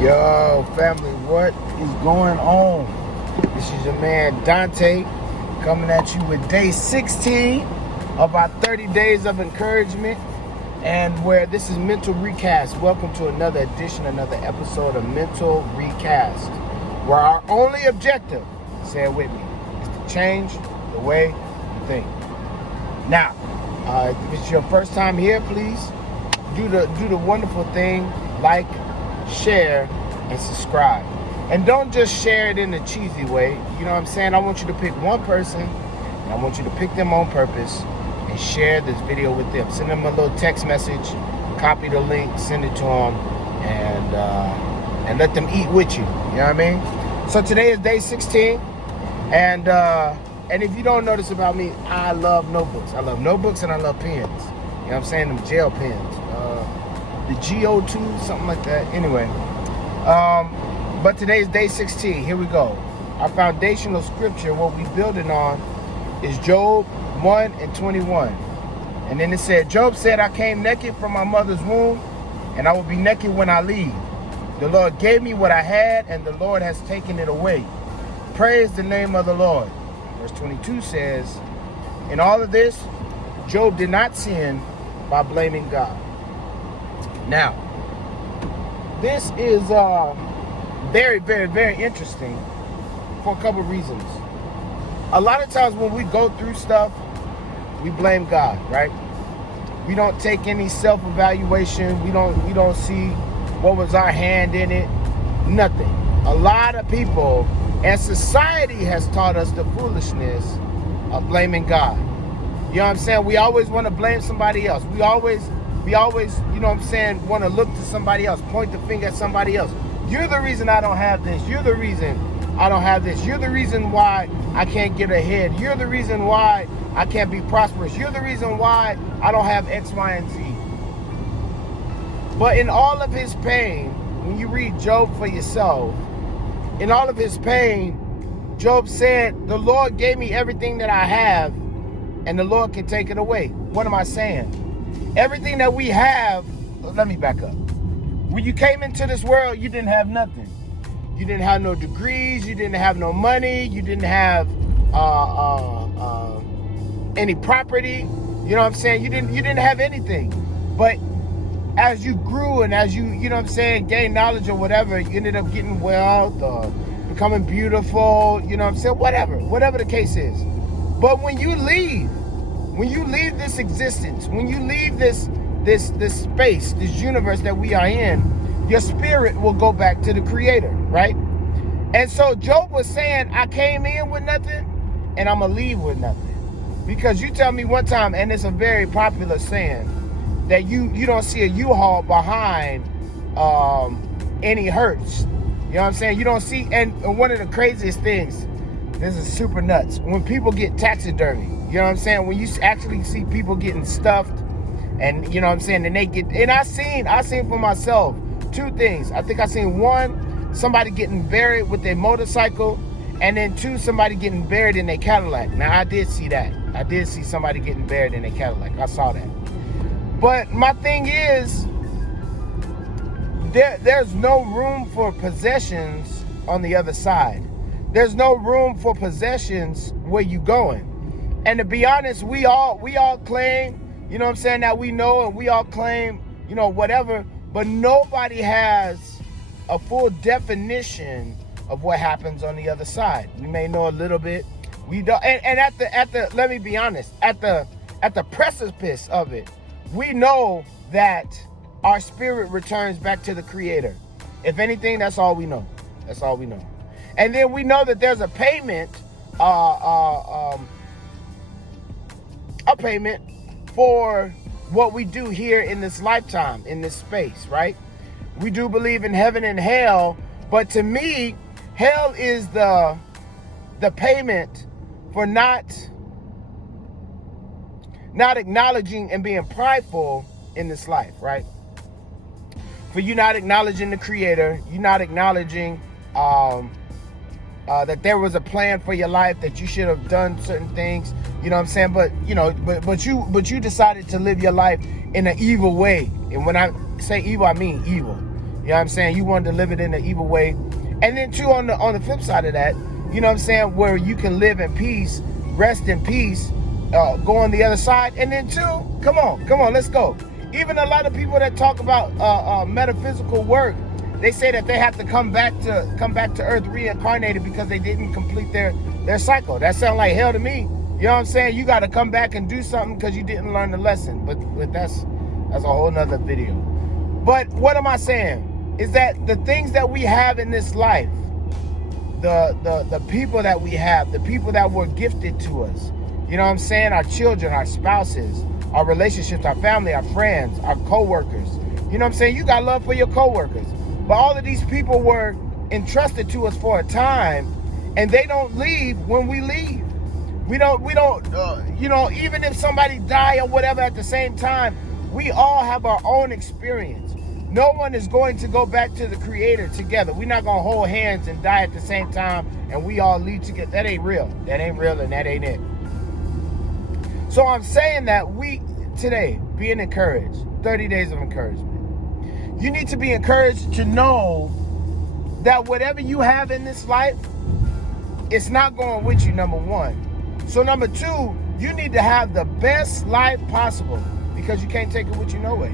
Yo, family, what is going on? This is your man Dante coming at you with day 16 of our 30 days of encouragement, and where this is Mental Recast. Welcome to another edition, another episode of Mental Recast, where our only objective, say it with me, is to change the way you think. Now, if it's your first time here, please do the wonderful thing, like, share, and subscribe. And don't just share it in a cheesy way. You know what I'm saying? I want you to pick one person, and I want you to pick them on purpose and share this video with them. Send them a little text message, copy the link, send it to them, and let them eat with you. You know what I mean? So today is day 16, and if you don't know this about me, I love notebooks. I love notebooks and I love pens. You know what I'm saying? Them gel pens. The GO2, something like that. Anyway, but today is day 16. Here we go. Our foundational scripture, what we're building on, is Job 1 and 21. And then it said, Job said, I came naked from my mother's womb, and I will be naked when I leave. The Lord gave me what I had, and the Lord has taken it away. Praise the name of the Lord. Verse 22 says, in all of this, Job did not sin by blaming God. Now, this is very, very, very interesting for a couple of reasons. A lot of times when we go through stuff, we blame God, right? We don't take any self-evaluation. We don't see what was our hand in it. Nothing. A lot of people and society has taught us the foolishness of blaming God. You know what I'm saying? We always want to blame somebody else. We always, you know what I'm saying, want to look to somebody else, point the finger at somebody else. You're the reason I don't have this. You're the reason I don't have this. You're the reason why I can't get ahead. You're the reason why I can't be prosperous. You're the reason why I don't have X, Y, and Z. But in all of his pain, when you read Job for yourself, in all of his pain, Job said, the Lord gave me everything that I have, and the Lord can take it away. What am I saying? Everything that we have, let me back up. When you came into this world, you didn't have nothing. You didn't have no degrees. You didn't have no money. You didn't have any property. You know what I'm saying? You didn't have anything. But as you grew and as you know what I'm saying, gained knowledge or whatever, you ended up getting wealth or becoming beautiful. You know what I'm saying? Whatever the case is. But when you leave this existence, when you leave this space, this universe that we are in, your spirit will go back to the Creator, right? And so Job was saying, I came in with nothing, and I'm going to leave with nothing. Because you tell me one time, and it's a very popular saying, that you don't see a Uhaul behind any Hearst. You know what I'm saying? You don't see, and one of the craziest things, this is super nuts, when people get taxidermy. You know what I'm saying? When you actually see people getting stuffed, and you know what I'm saying, and they get, and I seen for myself two things. I think I seen one, somebody getting buried with their motorcycle, and then two, somebody getting buried in their Cadillac. Now I did see that. I did see somebody getting buried in their Cadillac. I saw that. But my thing is, there's no room for possessions on the other side. There's no room for possessions where you going. And to be honest, we all claim, you know what I'm saying, that we know, and we all claim, you know, whatever, but nobody has a full definition of what happens on the other side. We may know a little bit. We don't, and at the let me be honest, at the precipice of it, we know that our spirit returns back to the Creator. If anything, that's all we know. That's all we know. And then we know that there's a payment, for what we do here in this lifetime, in this space, right? We do believe in heaven and hell, but to me, hell is the payment for not acknowledging and being prideful in this life, right? For you not acknowledging the Creator, you not acknowledging that there was a plan for your life, that you should have done certain things, you know what I'm saying? But you know, but you decided to live your life in an evil way. And when I say evil, I mean evil. You know what I'm saying? You wanted to live it in an evil way. And then too, on the flip side of that, you know what I'm saying, where you can live in peace, rest in peace, go on the other side. And then two, come on, let's go. Even a lot of people that talk about metaphysical work, they say that they have to come back to Earth reincarnated because they didn't complete their cycle. That sounds like hell to me. You know what I'm saying? You got to come back and do something because you didn't learn the lesson. But that's a whole nother video. But what am I saying? Is that the things that we have in this life, the people that we have, the people that were gifted to us, you know what I'm saying? Our children, our spouses, our relationships, our family, our friends, our co-workers. You know what I'm saying? You got love for your co-workers. But all of these people were entrusted to us for a time, and they don't leave when we leave. We don't, you know, even if somebody die or whatever at the same time, we all have our own experience. No one is going to go back to the Creator together. We're not going to hold hands and die at the same time and we all leave together. That ain't real. That ain't real, and that ain't it. So I'm saying that we, today, being encouraged, 30 days of encouragement. You need to be encouraged to know that whatever you have in this life, it's not going with you, number one. So number two, you need to have the best life possible because you can't take it with you no way.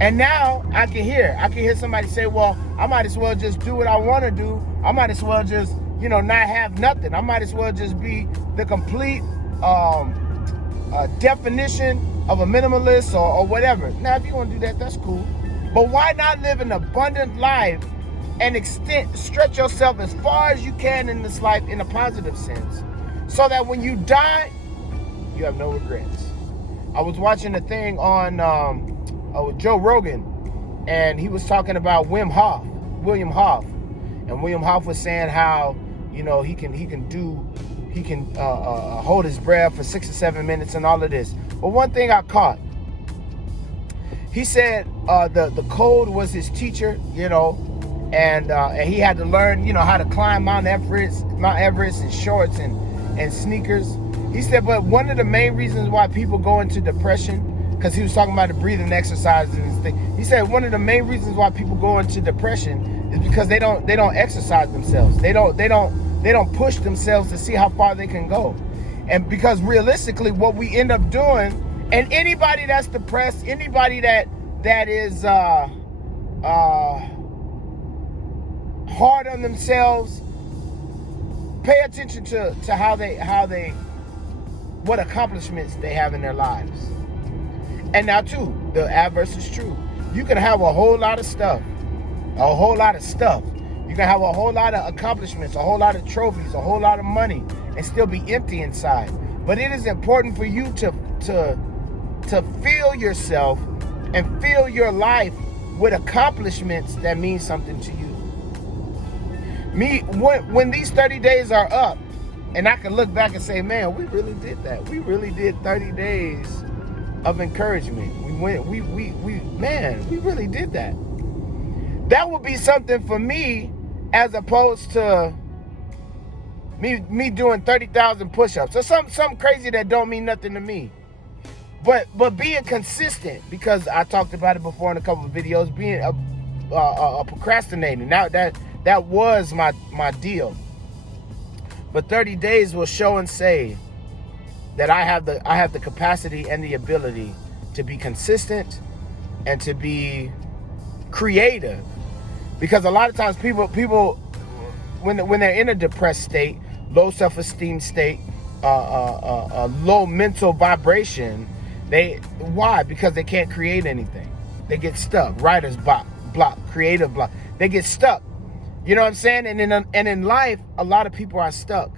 And now I can hear somebody say, well, I might as well just do what I want to do. I might as well just, you know, not have nothing. I might as well just be the complete definition of a minimalist or whatever. Now, if you want to do that, that's cool. But why not live an abundant life and stretch yourself as far as you can in this life in a positive sense, so that when you die, you have no regrets. I was watching a thing on with Joe Rogan, and he was talking about William Hoff. And William Hoff was saying how, you know, he can hold his breath for 6 or 7 minutes and all of this. But one thing I caught, he said the cold was his teacher, you know, and he had to learn, you know, how to climb Mount Everest in shorts and sneakers. He said, but one of the main reasons why people go into depression, because he was talking about the breathing exercises and this thing. He said one of the main reasons why people go into depression is because they don't exercise themselves. They don't push themselves to see how far they can go. And because realistically, what we end up doing, and anybody that's depressed, anybody that is hard on themselves, pay attention to what accomplishments they have in their lives. And now too, the adverse is true. You can have a whole lot of stuff. You can have a whole lot of accomplishments, a whole lot of trophies, a whole lot of money, and still be empty inside. But it is important for you to fill yourself and fill your life with accomplishments that mean something to you. When these 30 days are up, and I can look back and say, man, we really did that. We really did 30 days of encouragement. We really did that. That would be something for me, as opposed to me doing 30,000 push-ups or something crazy that don't mean nothing to me. But being consistent, because I talked about it before in a couple of videos, being a procrastinating. Now that was my deal. But 30 days will show and say that I have the capacity and the ability to be consistent and to be creative. Because a lot of times people when they're in a depressed state, low self-esteem state, low mental vibration, why? Because they can't create anything. They get stuck. Writer's block, creative block. They get stuck. You know what I'm saying? And in life, a lot of people are stuck.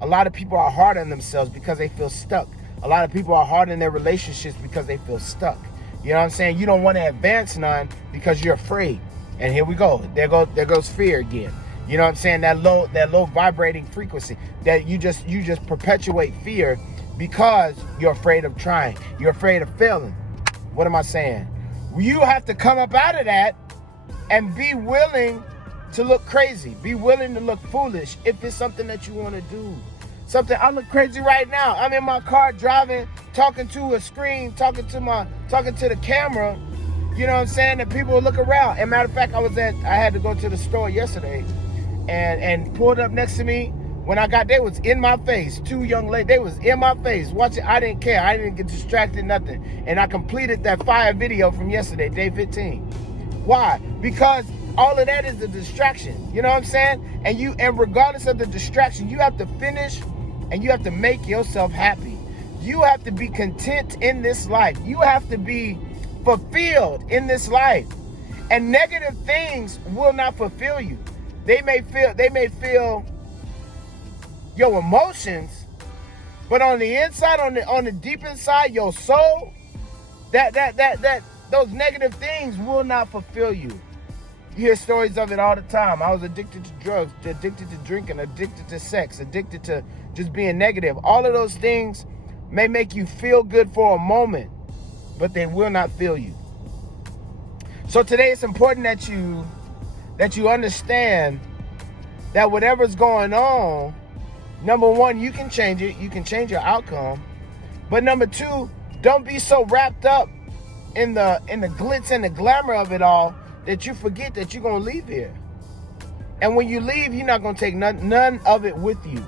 A lot of people are hard on themselves because they feel stuck. A lot of people are hard in their relationships because they feel stuck. You know what I'm saying? You don't want to advance none because you're afraid. And here we go. There goes fear again. You know what I'm saying? That low vibrating frequency that you just perpetuate fear because you're afraid of trying. You're afraid of failing. What am I saying? You have to come up out of that and be willing to look crazy. Be willing to look foolish if it's something that you want to do. Something, I look crazy right now. I'm in my car driving, talking to a screen, talking to the camera, You know what I'm saying? And people will look around. And matter of fact, I had to go to the store yesterday and pulled up next to me. When I got there, was in my face. 2 young ladies, they was in my face. Watching, I didn't care. I didn't get distracted, nothing. And I completed that fire video from yesterday, day 15. Why? Because all of that is a distraction. You know what I'm saying? And regardless of the distraction, you have to finish and you have to make yourself happy. You have to be content in this life. You have to be fulfilled in this life. And negative things will not fulfill you. They may feel your emotions, but on the inside, on the deep inside, your soul, that those negative things will not fulfill you. You hear stories of it all the time. I was addicted to drugs, addicted to drinking, addicted to sex, addicted to just being negative. All of those things may make you feel good for a moment, but they will not fill you. So today it's important that you understand that whatever's going on, number one, you can change it. You can change your outcome. But number two, don't be so wrapped up in the glitz and the glamour of it all that you forget that you're going to leave here. And when you leave, you're not going to take none of it with you.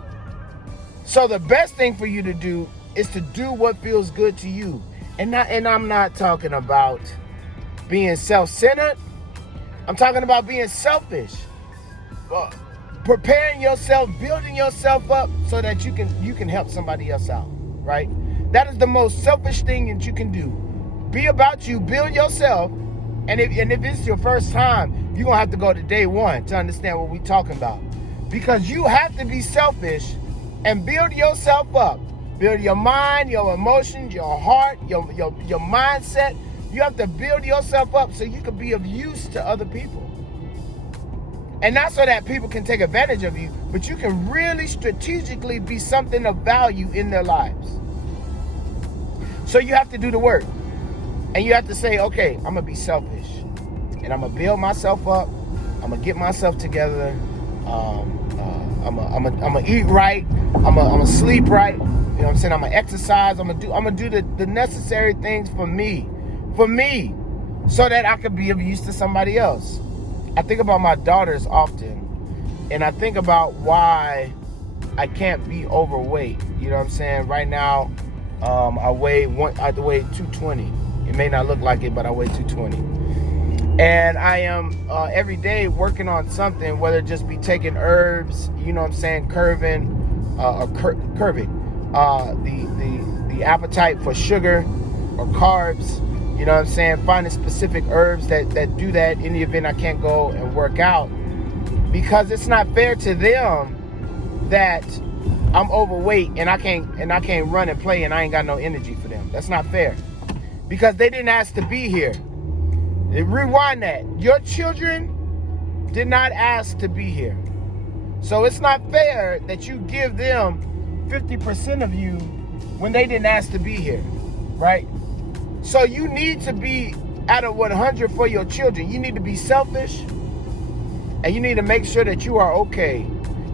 So the best thing for you to do is to do what feels good to you. And I'm not talking about being self-centered. I'm talking about being selfish. Preparing yourself, building yourself up so that you can help somebody else out, right? That is the most selfish thing that you can do. Be about you, build yourself, and if it's your first time, you're going to have to go to day 1 to understand what we're talking about. Because you have to be selfish and build yourself up. Build your mind, your emotions, your heart, your mindset. You have to build yourself up so you can be of use to other people. And not so that people can take advantage of you, but you can really strategically be something of value in their lives. So you have to do the work. And you have to say, okay, I'm going to be selfish. And I'm going to build myself up. I'm going to get myself together. I'm going to eat right. I'm going to sleep right. You know what I'm saying? I'm going to exercise. I'm going to do the necessary things for me, so that I can be of use to somebody else. I think about my daughters often, and I think about why I can't be overweight. You know what I'm saying? Right now, I weigh 220. It may not look like it, but I weigh 220. And I am every day working on something, whether it just be taking herbs, you know what I'm saying, curbing the appetite for sugar or carbs. You know what I'm saying? Finding specific herbs that do that in the event I can't go and work out. Because it's not fair to them that I'm overweight and I can't run and play and I ain't got no energy for them. That's not fair. Because they didn't ask to be here. Rewind that. Your children did not ask to be here. So it's not fair that you give them 50% of you when they didn't ask to be here, right? So you need to be at a 100 for your children. You need to be selfish, and you need to make sure that you are okay.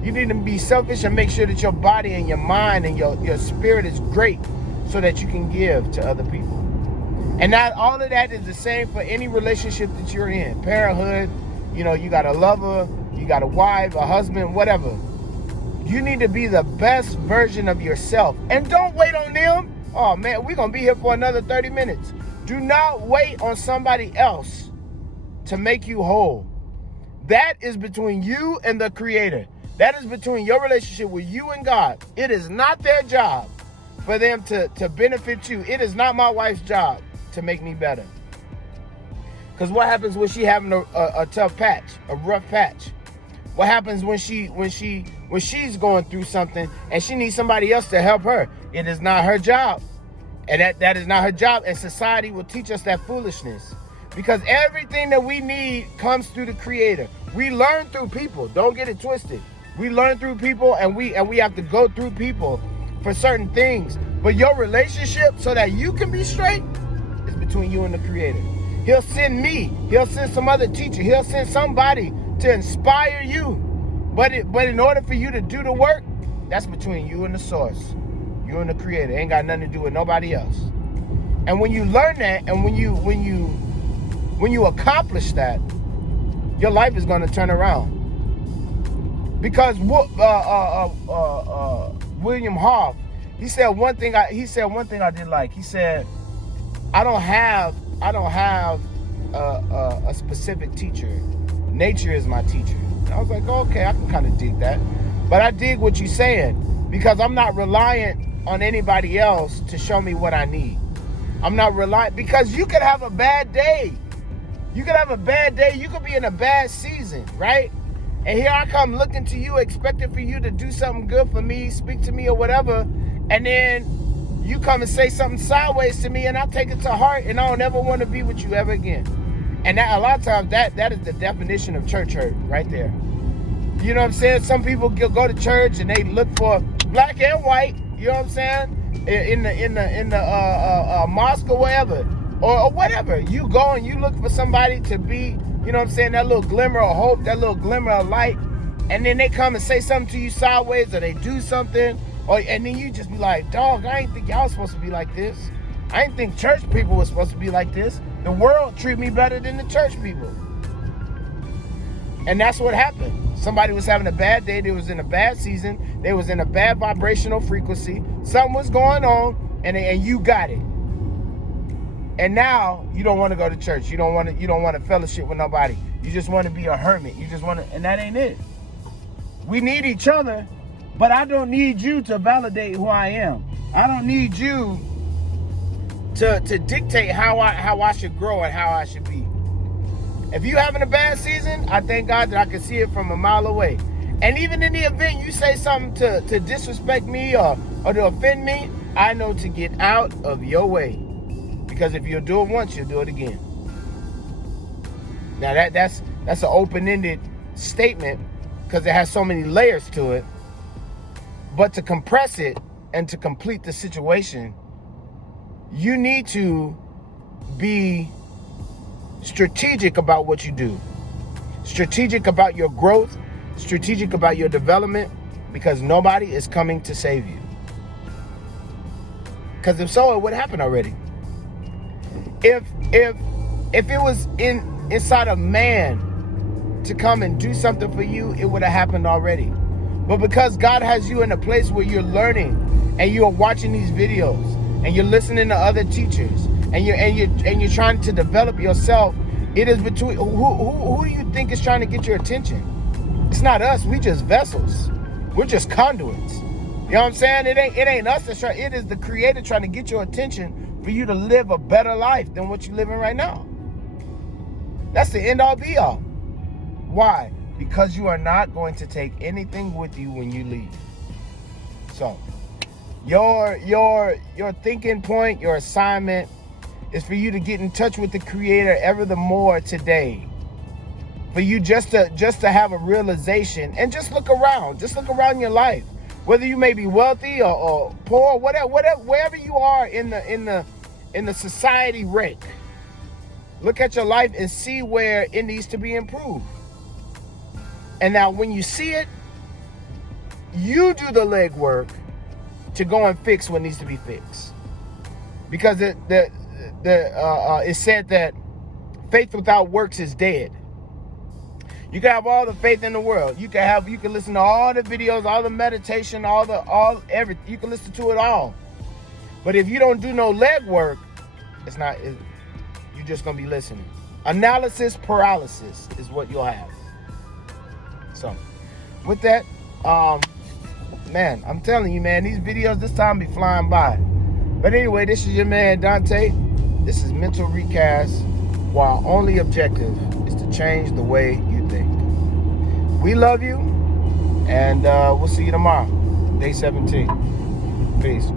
You need to be selfish and make sure that your body and your mind and your spirit is great so that you can give to other people. And not all of that is the same for any relationship that you're in. Parenthood, you know, you got a lover, you got a wife, a husband, whatever. You need to be the best version of yourself. And don't wait on them. Oh man, we're going to be here for another 30 minutes. Do not wait on somebody else to make you whole. That is between you and the Creator. That is between your relationship with you and God. It is not their job for them to benefit you. It is not my wife's job to make me better. Because what happens when she having a tough patch, a rough patch? What happens when she's going through something and she needs somebody else to help her? It is not her job. And that is not her job. And society will teach us that foolishness. Because everything that we need comes through the Creator. We learn through people. Don't get it twisted. We learn through people, and we have to go through people for certain things. But your relationship, so that you can be straight, is between you and the Creator. He'll send me. He'll send some other teacher. He'll send somebody to inspire you. But in order for you to do the work, that's between you and the source. You and the Creator. Ain't got nothing to do with nobody else. And when you learn that, and when you when you accomplish that, your life is going to turn around. Because William Hoff, he said one thing I did like. He said, I don't have a specific teacher. Nature is my teacher. And I was like, okay, I can kind of dig that. But I dig what you're saying, because I'm not reliant on anybody else to show me what I need. I'm not reliant, because you could have a bad day. You could have a bad day. You could be in a bad season, right? And here I come looking to you, expecting for you to do something good for me, speak to me or whatever. And then you come and say something sideways to me, and I take it to heart, and I don't ever want to be with you ever again. And that, a lot of times that is the definition of church hurt right there. You know what I'm saying? Some people go to church and they look for black and white, you know what I'm saying? In the mosque or whatever. Or whatever. You go and you look for somebody to be, you know what I'm saying, that little glimmer of hope, that little glimmer of light, and then they come and say something to you sideways, or they do something, and then you just be like, dog, I ain't think y'all supposed to be like this. I ain't think church people were supposed to be like this. The world treat me better than the church people. And that's what happened. Somebody was having a bad day. They was in a bad season. They was in a bad vibrational frequency. Something was going on, and you got it. And now you don't want to go to church. You don't want to fellowship with nobody. You just want to be a hermit. You just want to, and that ain't it. We need each other, but I don't need you to validate who I am. I don't need you to dictate how I should grow and how I should be. If you having a bad season, I thank God that I can see it from a mile away. And even in the event you say something to disrespect me or to offend me, I know to get out of your way. Because if you'll do it once, you'll do it again. Now that's an open-ended statement, because it has so many layers to it. But to compress it and to complete the situation, you need to be strategic about what you do. Strategic about your growth. Strategic about your development, because nobody is coming to save you. Because if so, it would happen already. If it was inside of man to come and do something for you, it would have happened already. But because God has you in a place where you're learning, and you're watching these videos, and you're listening to other teachers, and you're trying to develop yourself, it is between who do you think is trying to get your attention? It's not us. We just vessels. We're just conduits. You know what I'm saying? It ain't us that's trying. It is the Creator trying to get your attention for you to live a better life than what you're living right now. That's the end all be all. Why? Because you are not going to take anything with you when you leave. So, your thinking point, your assignment is for you to get in touch with the Creator ever the more today. For you just to have a realization, and just look around. Just look around your life. Whether you may be wealthy or poor, whatever, wherever you are in the society rank, look at your life and see where it needs to be improved. And now when you see it, you do the legwork to go and fix what needs to be fixed. Because it said that faith without works is dead. You can have all the faith in the world. You can listen to all the videos, all the meditation, everything. You can listen to it all. But if you don't do no legwork, you're just gonna be listening. Analysis paralysis is what you'll have. So, with that, man, I'm telling you, man, these videos this time be flying by. But anyway, this is your man Dante. This is Mental Recast, where our only objective is to change the way you think. We love you, and we'll see you tomorrow, day 17. Peace.